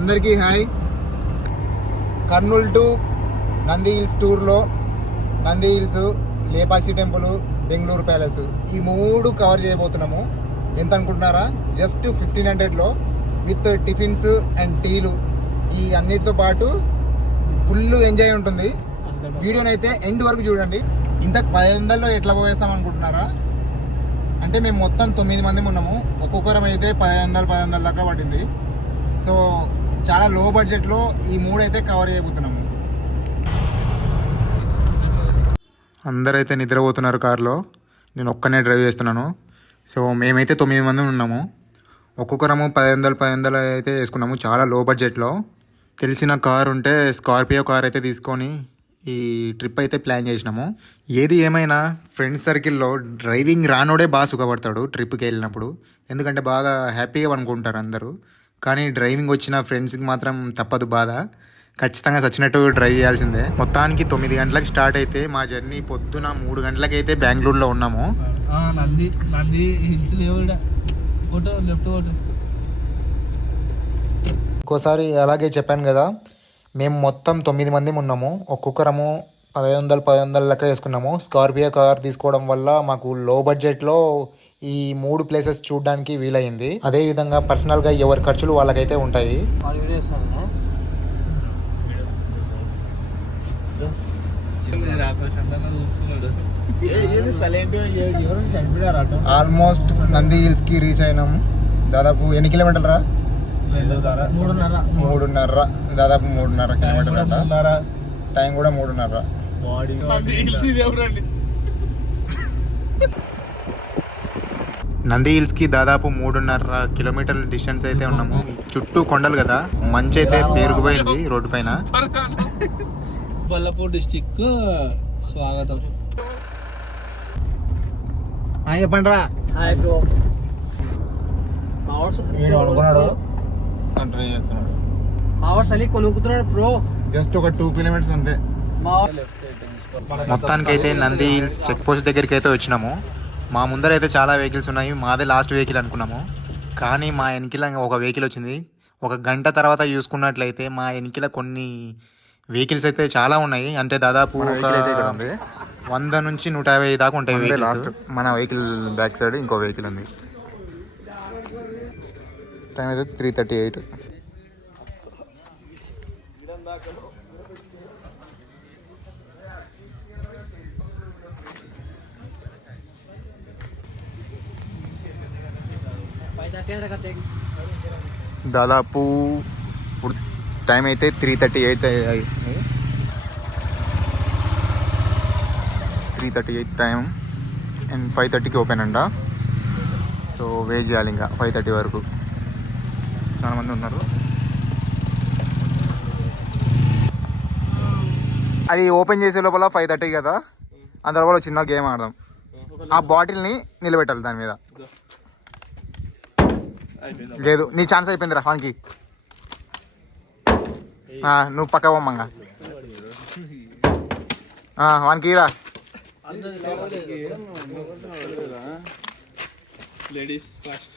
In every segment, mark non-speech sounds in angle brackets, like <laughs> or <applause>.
అందరికీ hi. Kurnool to Nandi hills టూర్లో Nandi hills Lepakshi temple Bengaluru palace. ఈ మూడు కవర్ చేయబోతున్నాము. ఎంత అనుకుంటున్నారా? జస్ట్ ఫిఫ్టీన్ హండ్రెడ్లో విత్ టిఫిన్స్ అండ్ టీలు. ఈ అన్నిటితో పాటు ఫుల్ ఎంజాయ్ ఉంటుంది. వీడియోని అయితే ఎండ్ వరకు చూడండి. ఇంత పది వందల్లో ఎట్లా పోయేస్తాం అనుకుంటున్నారా? అంటే మేము మొత్తం తొమ్మిది మంది ఉన్నాము. ఒక్కొక్కరం అయితే పది వందలు పది వందల దాకా పడింది సో చాలా లో బడ్జెట్లో ఈ మూడు అయితే కవర్ చేయబోతున్నాము. అందరైతే నిద్రపోతున్నారు కారులో. నేను ఒక్కనే డ్రైవ్ చేస్తున్నాను. సో మేమైతే తొమ్మిది మంది ఉన్నాము. ఒక్కొక్కరము పది వందలు పది వందలు అయితే వేసుకున్నాము చాలా లో. బడ్జెట్లో తెలిసిన కార్ ఉంటే స్కార్పియో కార్ అయితే తీసుకొని ఈ ట్రిప్ అయితే ప్లాన్ చేసినాము. ఏది ఏమైనా ఫ్రెండ్స్ సర్కిల్లో డ్రైవింగ్ రానోడే బాగా సుఖపడతాడు ట్రిప్కి వెళ్ళినప్పుడు. ఎందుకంటే బాగా హ్యాపీగా అనుకుంటారు అందరూ. కానీ డ్రైవింగ్ వచ్చిన ఫ్రెండ్స్కి మాత్రం తప్పదు బాధ. ఖచ్చితంగా చచ్చినట్టు డ్రైవ్ చేయాల్సిందే. మొత్తానికి తొమ్మిది గంటలకు స్టార్ట్ అయితే మా జర్నీ పొద్దున మూడు గంటలకు అయితే బెంగళూరులో ఉన్నాము. నంది హిల్స్ లెఫ్ట్ ఇంకోసారి అలాగే చెప్పాను కదా మేము మొత్తం తొమ్మిది మంది ఉన్నాము. ఒక్కొక్కరము పది వందలు పది వందల లెక్క వేసుకున్నాము. స్కార్పియో కార్ తీసుకోవడం వల్ల మాకు లో బడ్జెట్లో ఈ మూడు ప్లేసెస్ చూడడానికి వీలైంది. అదే విధంగా పర్సనల్గా ఎవరి ఖర్చులు వాళ్ళకైతే ఉంటాయి. ఆల్మోస్ట్ నంది హిల్స్కి రీచ్ అయినాము. దాదాపు ఎన్ని కిలోమీటర్రా మూడున్నర. మూడున్నర. దాదాపు మూడున్నర కిలోమీటర్ల టైం కూడా మూడున్నర. <laughs> నంది హిల్స్కి దాదాపు మూడున్నర కిలోమీటర్ల డిస్టెన్స్ అయితే ఉన్నాము. చుట్టూ కొండలు కదా. మంచి అయితే పేరుకుపోయింది రోడ్డు పైన. బల్లపూర్ డిస్టిక్ స్వాగతం. చెప్పండి రా ట్రై చేస్తున్నాడు. మావాడు చలి కొనుక్కుతున్నాడు బ్రో. జస్ట్ ఒక టూ కిలోమీటర్స్ అంతే. మా మొత్తానికి అయితే నంది హిల్స్ చెక్ పోస్ట్ దగ్గరికి అయితే వచ్చినాము. మా ముందర అయితే చాలా వెహికల్స్ ఉన్నాయి. మాదే లాస్ట్ వెహికల్ అనుకున్నాము. కానీ మా వెనకిల ఒక వెహికల్ వచ్చింది. ఒక గంట తర్వాత చూసుకున్నట్లయితే మా వెనకిల కొన్ని వెహికల్స్ అయితే చాలా ఉన్నాయి. అంటే దాదాపు వంద నుంచి నూట యాభై దాకా ఉంటాయి లాస్ట్ మన వెహికల్ బ్యాక్ సైడ్ ఇంకో వెహికల్ ఉంది. టైం అయితే త్రీ థర్టీ ఎయిట్. దాదాపు ఇప్పుడు టైం అయితే three thirty eight three thirty eight time and five థర్టీకి ఓపెన్ అంట. సో వెయిట్ చేయాలి ఇంకా ఫైవ్ థర్టీ వరకు. చాలా మంది ఉన్నారు. అది ఓపెన్ చేసే లోపల ఫైవ్ థర్టీ కదా? అంత లోపల చిన్న గేమ్ ఆడదాం. ఆ బాటిల్ని నిలబెట్టాలి దాని మీద. లేదు నీ ఛాన్స్ అయిపోయింది రా వానికి ఆ, నువ్వు పక్క పోమ్మంగా. ఆ, వానికి రా లేడీస్ ఫస్ట్.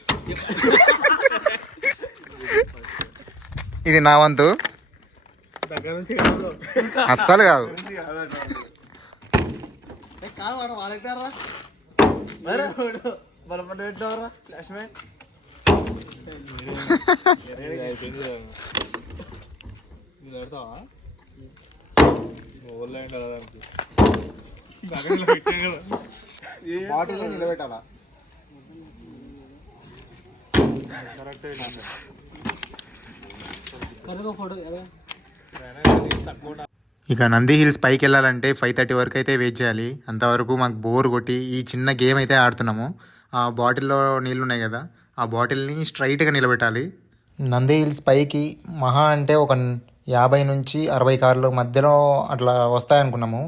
ఇది నా వంతు. దగ్గర నుంచి అస్సలు కాదు. కాదు వాడు బాటిల్లో నిలబెట్టాలా? ఇక నంది హిల్స్ పైకి వెళ్ళాలంటే ఫైవ్ థర్టీ వరకు అయితే వెయిట్ చేయాలి. అంతవరకు మాకు బోర్ కొట్టి ఈ చిన్న గేమ్ అయితే ఆడుతున్నాము. ఆ బాటిల్లో నీళ్ళు ఉన్నాయి కదా ఆ బాటిల్ని స్ట్రైట్గా నిలబెట్టాలి. నంది హిల్స్ పైకి మహా అంటే ఒక యాభై నుంచి అరవై కార్ల మధ్యలో అట్లా వస్తాయనుకున్నాము.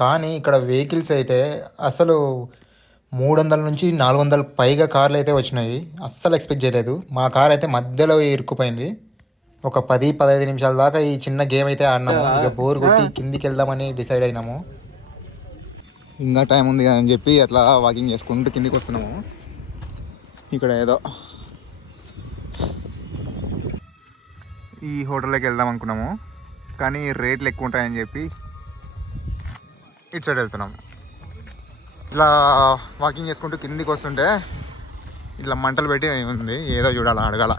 కానీ ఇక్కడ వెహికల్స్ అయితే అసలు మూడు వందల నుంచి నాలుగు వందల పైగా కార్లు అయితే వచ్చినాయి. అస్సలు ఎక్స్పెక్ట్ చేయలేదు. మా కార్ అయితే మధ్యలో ఇరుక్కుపోయింది. ఒక పది పదహైదు నిమిషాల దాకా ఈ చిన్న గేమ్ అయితే ఆడినాము. ఇక బోర్ కొట్టి కిందికి వెళ్దామని డిసైడ్ అయినాము. ఇంకా టైం ఉంది అని చెప్పి అట్లా వాకింగ్ చేసుకుంటూ కిందికి వస్తున్నాము. ఇక్కడ ఏదో. ఈ హోటల్లోకి వెళ్దాం అనుకున్నాము. కానీ రేట్లు ఎక్కువ ఉంటాయని చెప్పి ఇటు సైడ్ వెళ్తున్నాము. ఇట్లా వాకింగ్ చేసుకుంటూ కిందికి వస్తుంటే ఇట్లా మంటలు పెట్టి ఉంది. ఏదో చూడాలి అడగాల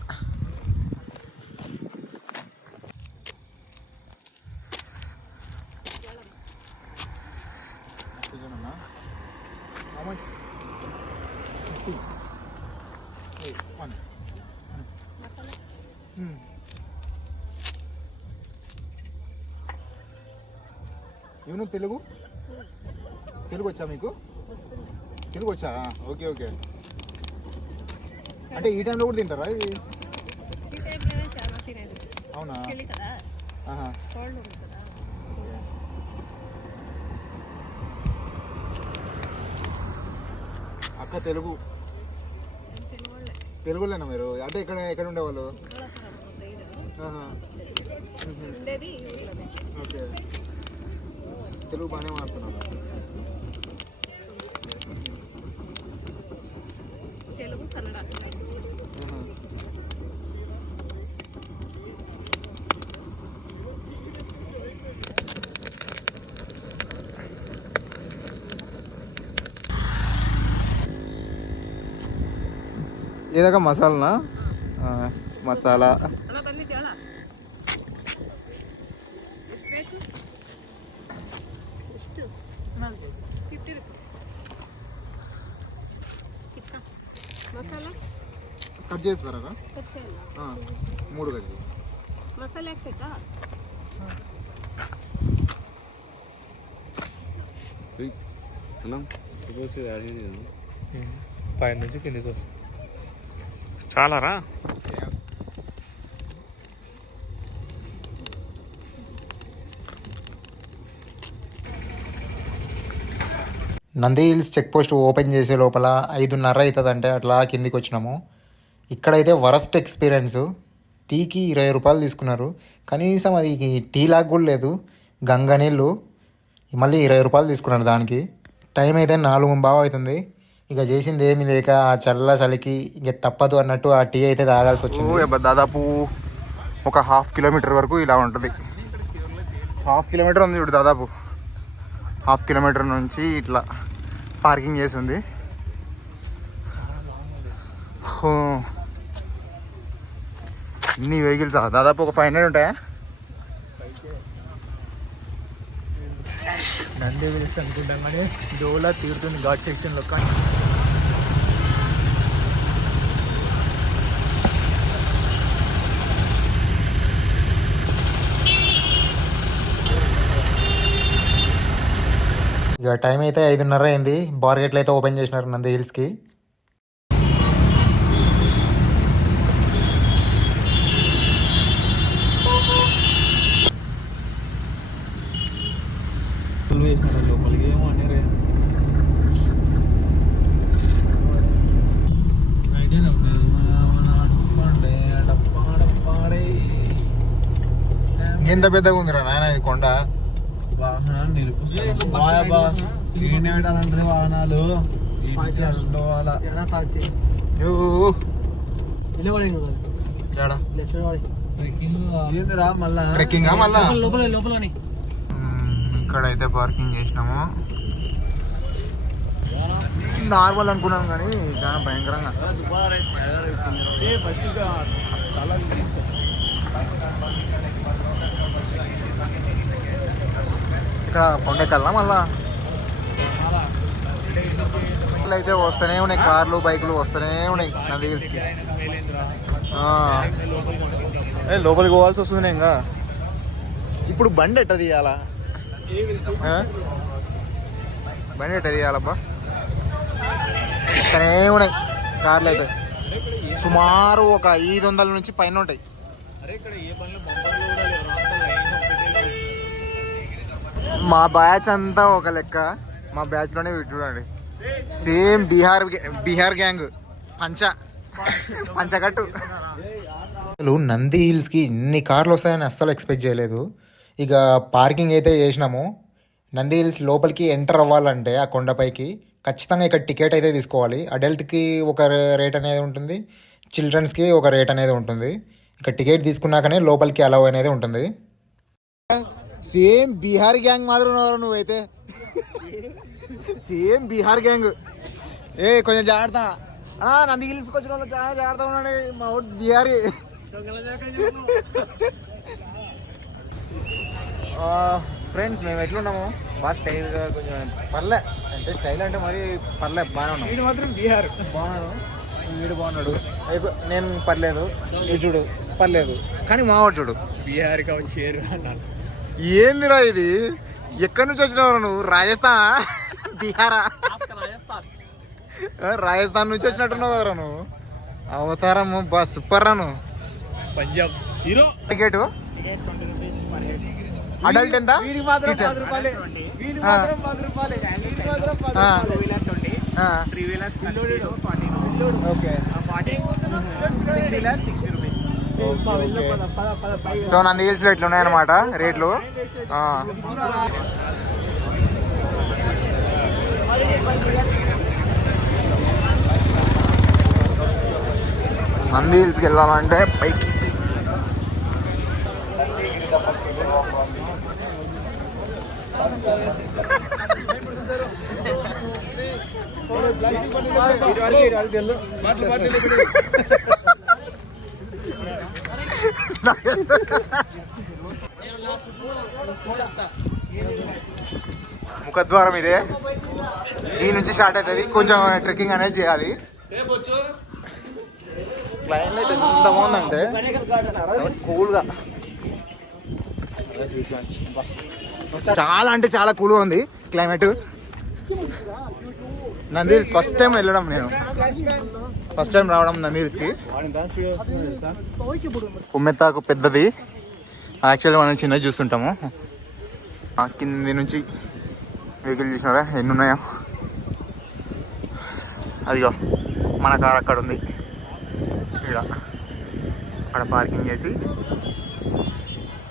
ఇవను తెలుగు తెలుగు వచ్చా మీకు తెలుగు వచ్చా ఓకే ఓకే. అంటే ఈ టైంలో కూడా తింటారా? ఇది అవునా? అక్క తెలుగు. తెలుగులేనా మీరు? అంటే ఇక్కడ ఎక్కడ ఉండేవాళ్ళు? ఓకే. తెలుగు బాగానే మాట్లాడుతున్నాను ఏదాక మసాలానా? మసాలా. కట్ చేస్తారా? మూడు కట్ మసాలా అన్నం. పైన నుంచి కిందికి వస్తుంది. చాలా Nandi hills check post open చేసే లోపల ఐదున్నర అవుతుంది అంటే అట్లా కిందికి వచ్చినాము. ఇక్కడైతే వరస్ట్ ఎక్స్పీరియన్స్. టీకి ఇరవై రూపాయలు తీసుకున్నారు. కనీసం అది టీ లాగా కూడా లేదు. గంగ నీళ్ళు. మళ్ళీ ఇరవై రూపాయలు తీసుకున్నారు దానికి. టైం అయితే నాలుగు బాగా అవుతుంది. ఇక చేసింది ఏమీ లేక ఆ చల్ల చలికి ఇక తప్పదు అన్నట్టు ఆ టీ అయితే తాగాల్సి వచ్చింది. దాదాపు ఒక హాఫ్ కిలోమీటర్ వరకు ఇలా ఉంటుంది. హాఫ్ కిలోమీటర్ ఉంది ఇప్పుడు దాదాపు. హాఫ్ కిలోమీటర్ నుంచి ఇట్లా పార్కింగ్ చేసి ఉంది. ఇన్ని వెహికల్స్ దాదాపు ఒక ఫైవ్ హండ్రెడ్ ఉంటాయా? నంది అనుకుంటాం కానీ డోలా తీరుతుంది ఘాట్ సెక్షన్లో కానీ. ఇక టైం అయితే ఐదున్నర అయింది. బార్ గేట్లు అయితే ఓపెన్ చేసినారు నంది హిల్స్కి ఎంత పెద్దగా ఉందిరా నాయన ఇది కొండ. వాహనాలు నిలుపుస్తాను పెట్టాలంటే వాహనాలు? మళ్ళా? లోపల లోపలని మ్మ్, ఇక్కడైతే పార్కింగ్ చేసినాము. నార్మల్ అనుకున్నాం కానీ చాలా భయంకరంగా. ఇక్కడ కొండెక్కల్లా మళ్ళా. అయితే వస్తూనే ఉన్నాయి కార్లు బైకులు వస్తూనే ఉన్నాయి నంది హిల్స్కి ఆ. ఏ లోపలికి పోవాల్సి వస్తుంది ఇంకా. ఇప్పుడు బండి ఎట్ట తీయాలా? బండి ఎట్ట తీయాలబ్బా? ఇక్కడే ఉన్నాయి కార్లు అయితే. సుమారు ఒక ఐదు వందల నుంచి పైన ఉంటాయి. మా బ్యాచ్ అంతా ఒక లెక్క. మా బ్యాచ్లోనే చూడండి. సేమ్ బీహార్ బీహార్ గ్యాంగ్ పంచ. పంచగట్టు అసలు నంది హిల్స్కి ఇన్ని కార్లు వస్తాయని అస్సలు ఎక్స్పెక్ట్ చేయలేదు. ఇక పార్కింగ్ అయితే చేసినాము. నంది హిల్స్ లోపలికి ఎంటర్ అవ్వాలంటే ఆ కొండపైకి ఖచ్చితంగా ఇక్కడ టికెట్ అయితే తీసుకోవాలి. అడల్ట్కి ఒక రేట్ అనేది ఉంటుంది. చిల్డ్రన్స్కి ఒక రేట్ అనేది ఉంటుంది. ఇక టికెట్ తీసుకున్నాకనే లోపలికి అలవ్ అనేది ఉంటుంది. సేమ్ బీహార్ గ్యాంగ్ మాత్రం ఉన్నావు నువ్వైతే? Same Bihar gang. ఏ కొంచెం జాగ్రత్త. నంది హిల్స్కి వచ్చిన వాళ్ళు చాలా జాగ్రత్త ఉన్నాడు మా ఊరు బీహారీ. ఫ్రెండ్స్ మేము ఎట్లున్నాము? బాగా స్టైల్గా కొంచెం పర్లే. అంటే స్టైల్ అంటే మరి పర్లే బాగానే ఉన్నాం. వీడు మాత్రం బీహార్. బాగున్నాడు. వీడు బాగున్నాడు. నేను పర్లేదు. చూడు పర్లేదు. కానీ మావాడు చూడు. బీహార్ కా షేర్ అన్నారు. ఏందిరా ఇది? ఎక్కడి నుంచి వచ్చినావు నువ్వు? రాజస్థాన్? బీహారా? రాజస్థాన్ నుంచి వచ్చినట్టున్నావు కదరా నువ్వు. అవతారం బా సూపర్ రా నువ్వు. పంజాబ్. హీరో? టికెట్? అడల్ట్ ఎంత? ఓకే. సో నంది హిల్స్లో ఇట్లా ఉన్నాయన్నమాట రేట్లు నంది హిల్స్కి వెళ్ళాలంటే పైకి. <laughs> ముఖద్వారం ఇదే. ఈ నుంచి స్టార్ట్ అవుతుంది. కొంచెం ట్రెక్కింగ్ అనేది చేయాలి. క్లైమేట్ ఎంత బాగుందంటే కూల్గా. చాలా అంటే చాలా కూల్గా ఉంది క్లైమేట్. నంది ఫస్ట్ టైం వెళ్ళడం నేను. ఫస్ట్ టైం రావడం నంది ఉమ్మెత్తాకు పెద్దది. యాక్చువల్గా మనం చిన్నది చూస్తుంటాము. కింది నుంచి వెహికల్ చూసినారా? ఎన్ని ఉన్నాయో అదిగో మన కార్ అక్కడ ఉంది. ఇక్కడ. అక్కడ పార్కింగ్ చేసి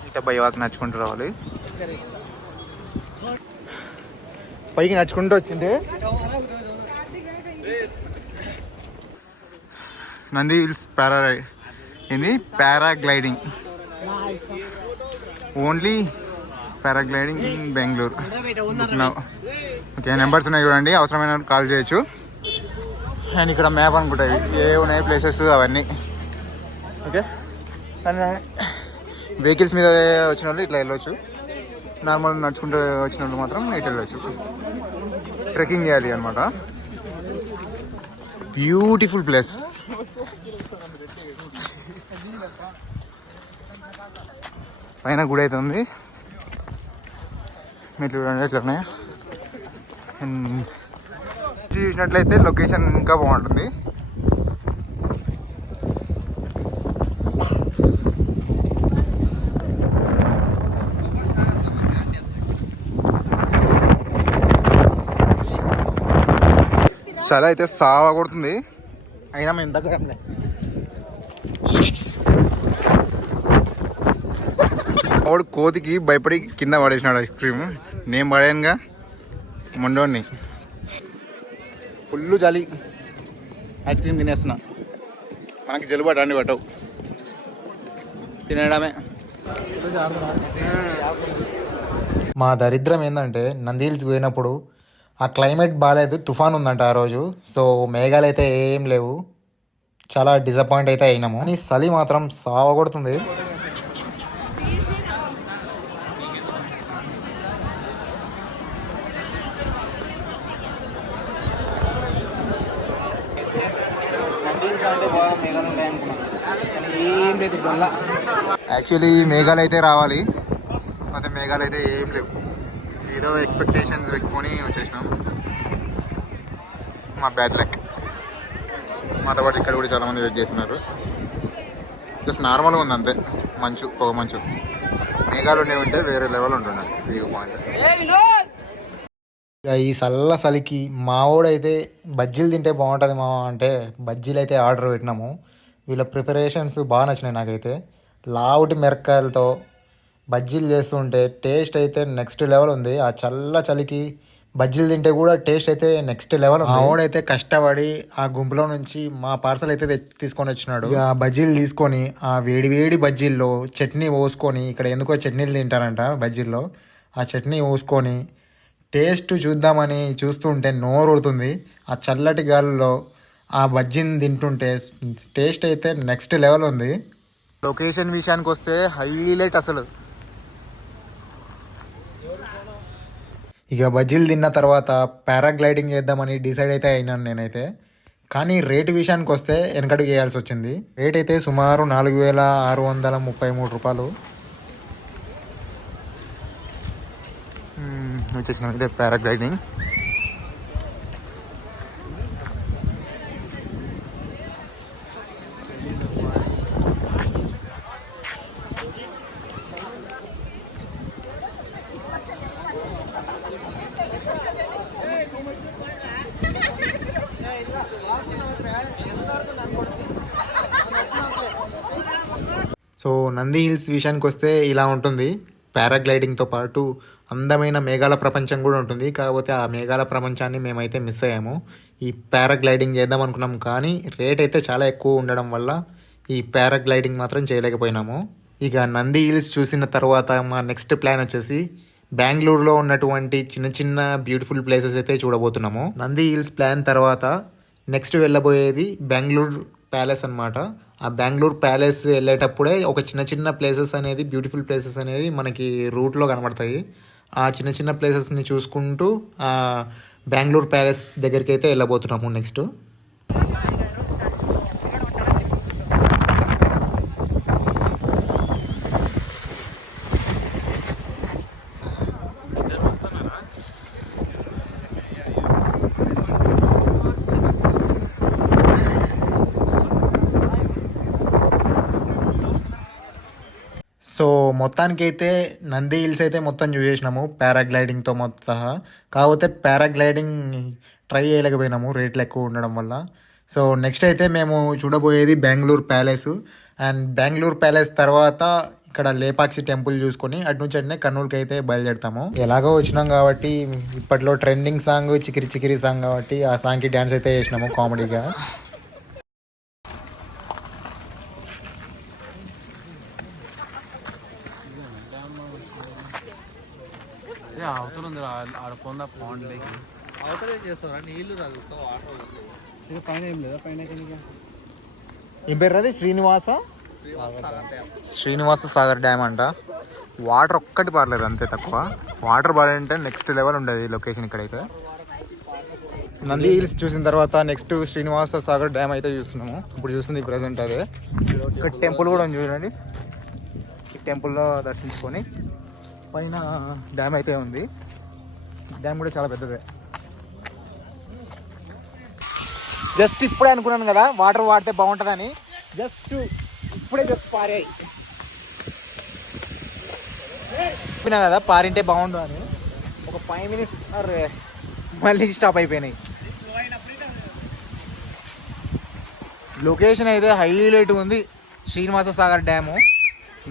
ఇట్లా బైవాక్ నడుచుకుంటూ రావాలి. పైకి నడుచుకుంటూ వచ్చింటే నంది హిల్స్ పారా ఇది paragliding. Only paragliding in Bengaluru. Okay numbers ఉన్నాయి చూడండి అవసరమైన కాల్ చేయొచ్చు. అండ్ ఇక్కడ మ్యాప్ అనుకుంటాయి ఏ ఉన్నాయి ప్లేసెస్ అవన్నీ. ఓకే? అండ్ వెహికల్స్ మీద వచ్చిన వాళ్ళు ఇట్లా వెళ్ళొచ్చు. నార్మల్ నడుచుకుంటూ వచ్చిన వాళ్ళు మాత్రం ఇటు వెళ్ళొచ్చు. ట్రెక్కింగ్ చేయాలి అనమాట బ్యూటిఫుల్ ప్లేస్. పైన గుడి అయితే ఉంది. మీరు చూడండి ఎట్లా అండ్ చూసినట్లయితే లొకేషన్ ఇంకా బాగుంటుంది. చాలా అయితే సావా కొడుతుంది. అయినా మేము దగ్గర వాడు కోతికి భయపడి కింద పడేసినాడు ఐస్ క్రీమ్. నేను పడానుగా మొండోని ఫుల్ చలి ఐస్ క్రీమ్ తినేస్తున్నా. మనకి జలుబాటు అండి పట్టవు. తినడమే మా దరిద్రం ఏంటంటే నంది హిల్స్ పోయినప్పుడు ఆ క్లైమేట్ బాగాలేదు తుఫాన్ ఉందంట ఆ రోజు. సో మేఘాలు అయితే ఏం లేవు. చాలా డిసప్పాయింట్ అయితే అయినాము. కానీ చలి మాత్రం సావగొడుతుంది. ఏం లేదు మళ్ళా యాక్చువల్లీ మేఘాలు అయితే రావాలి. అయితే మేఘాలు అయితే ఏం లేవు. ఏదో ఎక్స్పెక్టేషన్స్ పెట్టుకొని వచ్చేసినాం. మా బ్యాడ్ లక్ మాతో పాటు ఇక్కడ కూడా చాలామంది వెయిట్ చేస్తున్నారు. జస్ట్ నార్మల్గా ఉంది అంతే. మంచు పొగ మంచు. మేఘాలు ఉండేవి ఉంటే వేరే లెవెల్ ఉంటుండే. వ్యూ పాయింట్ ఈ సల్లా సలికి మా మావోడైతే బజ్జీలు తింటే బాగుంటుంది మా అంటే బజ్జీలు అయితే ఆర్డర్ పెట్టినాము. వీళ్ళ ప్రిపరేషన్స్ బాగా నచ్చినాయి నాకైతే. లావుటి మిరపకాయలతో బజ్జీలు చేస్తుంటే టేస్ట్ అయితే నెక్స్ట్ లెవెల్ ఉంది. ఆ చల్ల చలికి బజ్జీలు తింటే కూడా టేస్ట్ అయితే నెక్స్ట్ లెవెల్ ఆవిడైతే కష్టపడి ఆ గుంపులో నుంచి మా పార్సల్ అయితే తీసుకొని వచ్చినాడు. ఆ బజ్జీలు తీసుకొని ఆ వేడి వేడి బజ్జీల్లో చట్నీ పోసుకొని ఇక్కడ ఎందుకో చట్నీలు తింటారంట బజ్జీల్లో. ఆ చట్నీ పోసుకొని టేస్ట్ చూద్దామని చూస్తుంటే నోరు ఉడుతుంది ఆ చల్లటి గాలిలో ఆ బజ్జీని తింటుంటే టేస్ట్ అయితే నెక్స్ట్ లెవెల్ ఉంది. లొకేషన్ విషయానికి వస్తే హైలైట్ అసలు. ఇక బజ్జీలు తిన్న తర్వాత పారాగ్లైడింగ్ చేద్దామని డిసైడ్ అయితే అయినాను నేనైతే. కానీ రేటు విషయానికి వస్తే వెనకడుగు వేయాల్సి వచ్చింది. రేట్ అయితే సుమారు నాలుగు వేల ఆరు వందల ముప్పై మూడు రూపాయలు. వచ్చేసినాం. ఇదే పారాగ్లైడింగ్. సో నంది హిల్స్ విషయానికి వస్తే ఇలా ఉంటుంది. పారాగ్లైడింగ్తో పాటు అందమైన మేఘాల ప్రపంచం కూడా ఉంటుంది. కాకపోతే ఆ మేఘాల ప్రపంచాన్ని మేమైతే మిస్ అయ్యాము. ఈ పారాగ్లైడింగ్ చేద్దాం అనుకున్నాం కానీ రేట్ అయితే చాలా ఎక్కువ ఉండడం వల్ల ఈ పారాగ్లైడింగ్ మాత్రం చేయలేకపోయినాము. ఇక నంది హిల్స్ చూసిన తర్వాత మా నెక్స్ట్ ప్లాన్ వచ్చేసి బెంగళూరులో ఉన్నటువంటి చిన్న చిన్న బ్యూటిఫుల్ ప్లేసెస్ అయితే చూడబోతున్నాము. నంది హిల్స్ ప్లాన్ తర్వాత నెక్స్ట్ వెళ్ళబోయేది బెంగళూరు ప్యాలెస్ అన్నమాట. బెంగళూరు ప్యాలెస్ వెళ్ళేటప్పుడే ఒక చిన్న చిన్న ప్లేసెస్ అనేది బ్యూటిఫుల్ ప్లేసెస్ అనేది మనకి రూట్లో కనబడతాయి. ఆ చిన్న చిన్న ప్లేసెస్ని చూసుకుంటూ బెంగళూరు ప్యాలెస్ దగ్గరికి అయితే వెళ్ళబోతున్నాము నెక్స్ట్ సో మొత్తానికైతే నంది హిల్స్ అయితే మొత్తం చూసేసినాము పారాగ్లైడింగ్తో మొత్తం సహా. కాకపోతే పారాగ్లైడింగ్ ట్రై చేయలేకపోయినాము రేట్లు ఎక్కువ ఉండడం వల్ల. సో నెక్స్ట్ అయితే మేము చూడబోయేది Bengaluru palace. And Bengaluru palace తర్వాత ఇక్కడ లేపాక్షి టెంపుల్ చూసుకొని అటు నుంచి అంటే కర్నూలుకి అయితే బయలుదేరుతాము. ఎలాగో వచ్చినాం కాబట్టి ఇప్పట్లో trending song Chikiri Chikiri song కాబట్టి ఆ సాంగ్కి డ్యాన్స్ అయితే చేసినాము కామెడీగా అవతల ఉంది ఆడుకుందా పాండ్ లేకి అవతల ఏం చేస్తారా నీళ్ళు తగులుతా వాటర్ ఇక పైన ఏం లేదా? పైన ఏం పేరు అది? శ్రీనివాస? శ్రీనివాస సాగర్ డ్యామ్ అంట. వాటర్ ఒక్కటి పర్లేదు అంతే తక్కువ. వాటర్ పడాలంటే నెక్స్ట్ లెవెల్ ఉండేది లొకేషన్ ఇక్కడైతే. నంది హిల్స్ చూసిన తర్వాత నెక్స్ట్ శ్రీనివాస సాగర్ డ్యామ్ అయితే చూస్తున్నాము. ఇప్పుడు చూస్తుంది ప్రజెంట్ అదే. ఇక్కడ టెంపుల్ కూడా ఉంది చూడండి. ఈ టెంపుల్లో దర్శించుకొని పైన డ్యామ్ అయితే ఉంది. డ్యామ్ కూడా చాలా పెద్దదే. జస్ట్ ఇప్పుడే అనుకున్నాను కదా వాటర్ వాడితే బాగుంటుందని. జస్ట్ ఇప్పుడే జస్ట్ పారాయి. చెప్పినా కదా పారింటే బాగుండు అని. ఒక ఫైవ్ మినిట్స్ అరే మళ్ళీ స్టాప్ అయిపోయినాయి. లొకేషన్ అయితే హైలైట్ ఉంది శ్రీనివాస సాగర్ డ్యాము.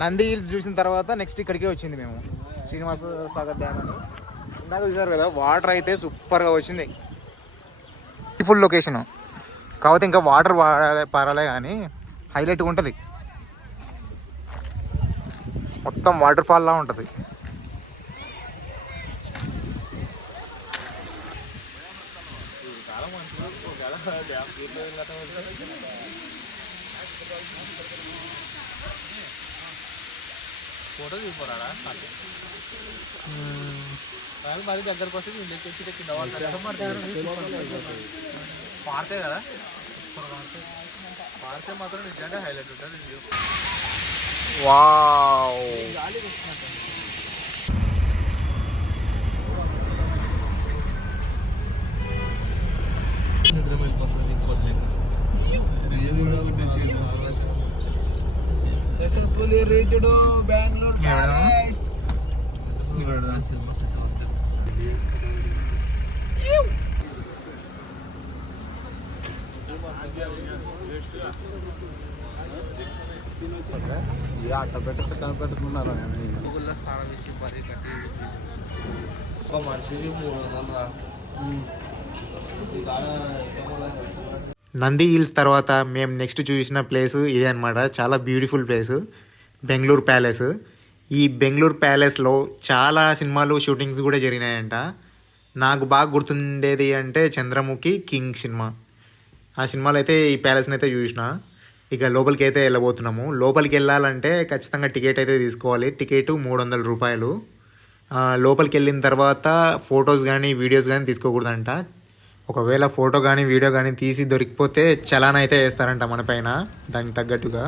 నంది హిల్స్ చూసిన తర్వాత నెక్స్ట్ ఇక్కడికే వచ్చింది మేము. శ్రీనివాస సాగర్ డ్యామ్ అని. ఇందాక చూసారు కదా వాటర్ అయితే సూపర్గా వచ్చింది. ఫుల్ లొకేషన్ కాకపోతే ఇంకా వాటర్ పారాలే కానీ హైలైట్గా ఉంటుంది. మొత్తం వాటర్ ఫాల్లా ఉంటుంది. ఫోటో తీసుకోరా మరి దగ్గరకు వస్తే వీళ్ళు ఎక్కి ఎక్కి పారితే కదా? పారితే మాత్రం నిజంగా హైలైట్ ఉంటుంది వ్యూ వావ్. నిద్రపోయిపోతుంది ఇంకోటి సక్సెస్ఫుల్లీ రీచ్డ్ బెంగళూరు ప్యాలెస్ అట్ట పెట్టేసి గూగుల్లో స్నానం ఇచ్చి మరీ కట్టి ఒక మనిషికి మూడు నంది హిల్స్ తర్వాత మేము నెక్స్ట్ చూసిన ప్లేస్ ఇదే అనమాట చాలా బ్యూటిఫుల్ ప్లేస్. బెంగళూరు ప్యాలెస్. ఈ బెంగళూరు ప్యాలెస్లో చాలా సినిమాలు షూటింగ్స్ కూడా జరిగినాయంట. నాకు బాగా గుర్తుండేది అంటే చంద్రముఖి కింగ్ సినిమా. ఆ సినిమాలో అయితే ఈ ప్యాలెస్ని అయితే చూసిన. ఇక లోపలికి అయితే వెళ్ళబోతున్నాము. లోపలికి వెళ్ళాలంటే ఖచ్చితంగా టికెట్ అయితే తీసుకోవాలి. టికెట్ మూడు వందల రూపాయలు. లోపలికి వెళ్ళిన తర్వాత ఫొటోస్ కానీ వీడియోస్ కానీ తీసుకోకూడదంట. ఒకవేళ ఫోటో కానీ వీడియో కానీ తీసి దొరికిపోతే చలాన్ అయితే వేస్తారంట మన పైన. దానికి తగ్గట్టుగా.